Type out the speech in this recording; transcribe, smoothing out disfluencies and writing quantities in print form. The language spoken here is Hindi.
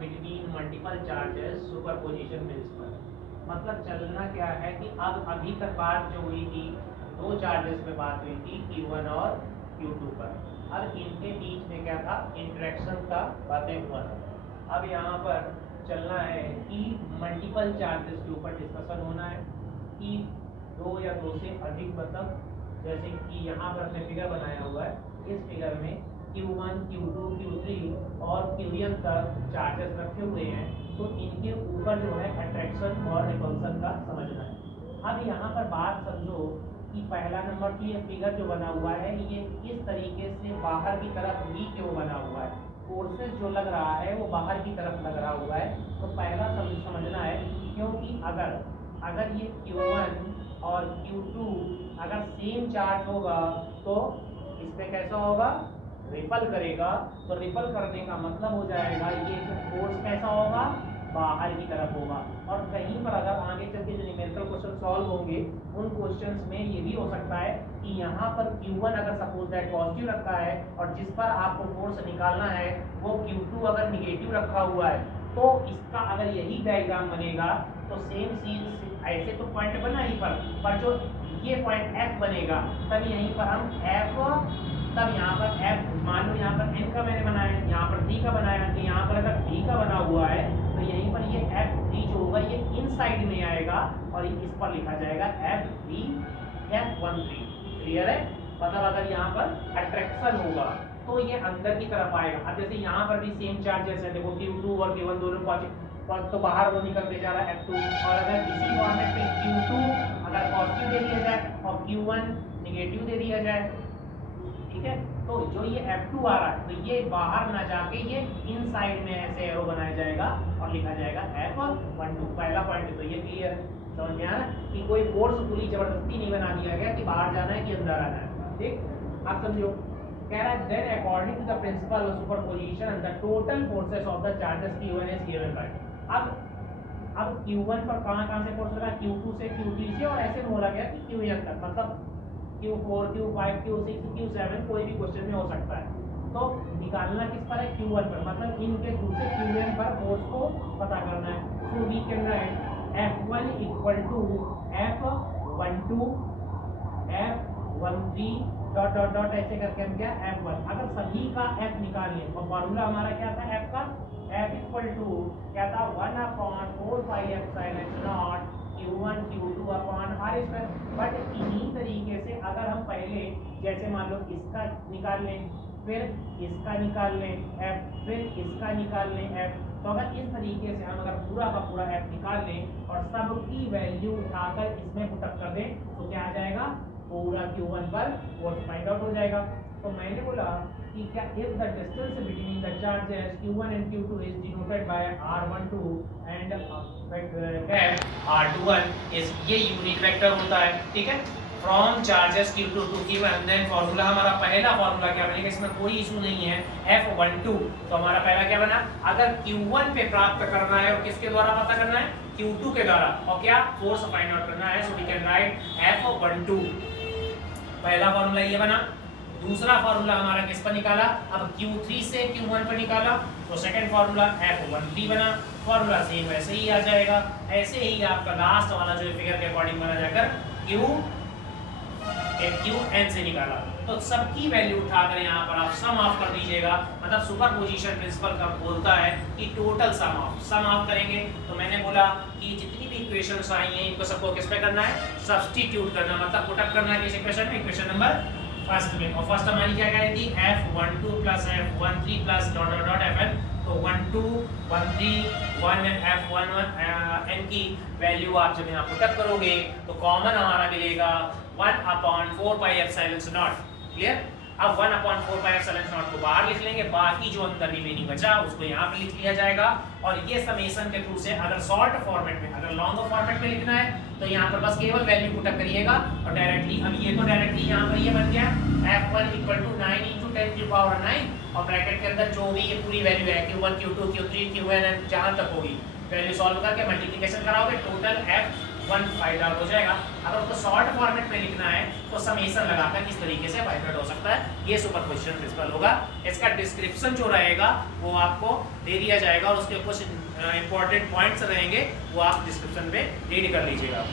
Between multiple charges superposition principle. मतलब चलना क्या है कि अब अभी तक बात जो हुई थी दो चार्जेस पे बात हुई थी Q1 और Q2 पर। अब इनके बीच में क्या था, इंटरेक्शन का बातें हुआ था। अब यहाँ पर चलना है कि मल्टीपल चार्जेस के ऊपर डिस्कशन होना है कि दो या दो से अधिक, मतलब जैसे कि यहाँ पर हमने फिगर बनाया हुआ है, इस फिगर में Q1, Q2, Q3 और Qn तक चार्जेस रखे हुए हैं, तो इनके ऊपर जो है अट्रैक्शन और रिपल्सन का समझना है। अब यहाँ पर बात समझो कि पहला नंबर तो ये फिगर जो बना हुआ है ये इस तरीके से बाहर की तरफ V के वो बना हुआ है, फोर्सेस जो लग रहा है वो बाहर की तरफ लग रहा हुआ है। तो पहला समझना है, क्योंकि अगर ये Q1 और Q2 अगर सेम चार्ज होगा तो इसमें कैसा होगा, रिपल करेगा। तो रिपल करने का मतलब हो जाएगा ये फोर्स कैसा होगा, बाहर की तरफ होगा। और कहीं पर अगर आगे चल के जो न्यूमेरिकल क्वेश्चन सॉल्व होंगे उन क्वेश्चंस में ये भी हो सकता है कि यहाँ पर Q1 अगर सपोज दैट पॉजिटिव रखा है और जिस पर आपको फोर्स निकालना है वो Q2 अगर निगेटिव रखा हुआ है, तो इसका अगर यही डायग्राम बनेगा तो सेम चीज ऐसे तो पॉइंट बना ही पर जो ये पॉइंट F बनेगा, तब यहीं पर हम F, तब यहाँ पर F मान लो यहाँ पर N का मैंने बनाया, यहाँ पर 3 का बनाया, तो यहाँ पर अगर 3 का बना हुआ है तो यहीं पर ये F3 जो होगा ये इनसाइड में आएगा और इस पर लिखा जाएगा F3 F13। क्लियर है? मतलब अगर यहाँ पर अट्रैक्शन होगा तो ये अंदर की तरफ आएगा। अब जैसे यहाँ पर भी सेम चार्जेस है, देखो Q2 और Q1 दोनों पॉजिटिव, तो बाहर वो निकलते जा रहा है F2, और अगर इसी फॉर्मेट पे Q2 अगर पॉजिटिव दे दिया जाए और Q1 निगेटिव दे दिया जाए, ठीक है, तो जो ये F2 आ रहा है तो ये बाहर ना जाके ये इनसाइड में ऐसे एरो बनाया जाएगा और लिखा जाएगा F12। पहला पॉइंट तो ये क्लियर है, समझ में आ रहा है कि कोई फोर्सफुली जबरदस्ती नहीं बना दिया गया कि बाहर जाना है कि अंदर आना है। ठीक, आप समझो, कह रहा है then according to the principle of superposition the total forces of the charges Q1 is given by. अब Q1 पर कहां से फोर्स लगा, Q2 से Q3 से, और ऐसे बोला गया कि Qn तक, मतलब Q4, Q5, Q6, Q7 कोई भी क्वेश्चन में हो सकता है। तो निकालना किस पर है, Q1 पर, मतलब इनके थ्रू से Qn पर फोर्स को पता करना है। So we can write F1 equal to F12 F13 dot dot dot ऐसे करके हम क्या F1। अगर सभी का F निकाल लें तो फॉर्मूला हमारा क्या था F का, F इक्वल टू क्या था 1/4 pi epsilon not Q1 Q2 upon R square. But इन्हीं तरीके से अगर हम पहले जैसे मान लो इसका निकाल लें, फिर इसका निकाल लें F, फिर इसका निकाल लें F, तो अगर इस तरीके से हम अगर पूरा का पूरा F निकाल लें और सबकी वैल्यू उठाकर इसमें पुटअप कर दें तो क्या आ जाएगा, पूरा Q1 पर फोर्स फाइंड आउट हो जाएगा। तो मैंने बोला कि क्या if the distance between the charges Q1 and Q2 is denoted by R12 and R21 is, ये यूनिट वेक्टर होता है। ठीक है, from charges Q2 to Q1, then formula हमारा पहला फार्मूला क्या बनेगा, इसमें कोई इशू नहीं है, F12। तो हमारा पहला क्या बना, अगर Q1 पे प्राप्त करना है और किसके द्वारा पता करना है, Q2 के द्वारा, और क्या फोर्स फाइंड आउट करना है, so we can right F12। पहला फार्मूला ये बना। दूसरा फार्मूला हमारा किस पर निकाला, अब Q3 से Q1 पर निकाला, तो सेकंड फार्मूला F13 बना। फार्मूला सेम वैसे ही आ जाएगा, ऐसे ही आपका लास्ट वाला जो फिगर के अकॉर्डिंग बना जाकर Qn से निकाला। तो सबकी वैल्यू उठाकर यहाँ पर आप सम ऑफ कर दीजिएगा। मतलब सुपरपोजिशन प्रिंसिपल का बोलता है कि टोटल सम ऑफ करेंगे। तो मैंने बोला कि जितनी भी इक्वेशंस आई हैं इनको सबको किस पे करना है, सब्स्टिट्यूट करना, मतलब पुटअप करना है किस इक्वेशन में, इक्वेशन नंबर फर्स्ट में। और फर्स्ट हमारी क्या कह रही थी, F12 plus F13 plus dot dot dot Fn। तो 12 13 1 F11 n की वैल्यू आप जब यहाँ पुटअप करोगे तो कॉमन हमारा मिलेगा 1/4 पाई एप्सिलॉन नॉट। क्लियर? अब 1/4 पाई एप्सिलॉन नॉट को बाहर लिख लेंगे, बाकी जो अंदर रिमेनिंग बचा उसको यहाँ पे लिख लिया जाएगा। और ये समेशन के थ्रू से अगर शॉर्ट फॉर्मेट में, अगर लॉन्ग फॉर्मेट में लिखना है तो यहाँ पर बस केवल वैल्यू पुटअप करिएगा और डायरेक्टली, अब ये तो डायरेक्टली यहाँ पर ये बन गया F1 इक्वल टू 9 × 10⁹ और ब्रैकेट के अंदर जो भी ये पूरी वैल्यू है Q1 Q2 Q3 Qn जहाँ तक होगी वैल्यू सॉल्व करके मल्टीप्लिकेशन कराओगे, टोटल F 1 फाइंड आउट हो जाएगा। अगर उसको शॉर्ट फॉर्मेट में लिखना है तो समेशन लगाकर किस तरीके से फाइंड आउट हो सकता है, ये सुपरपोजिशन प्रिंसिपल होगा। इसका डिस्क्रिप्शन जो रहेगा वो आपको दे दिया जाएगा और उसके कुछ इंपॉर्टेंट पॉइंट्स रहेंगे, वो आप डिस्क्रिप्शन में रीड कर लीजिएगा।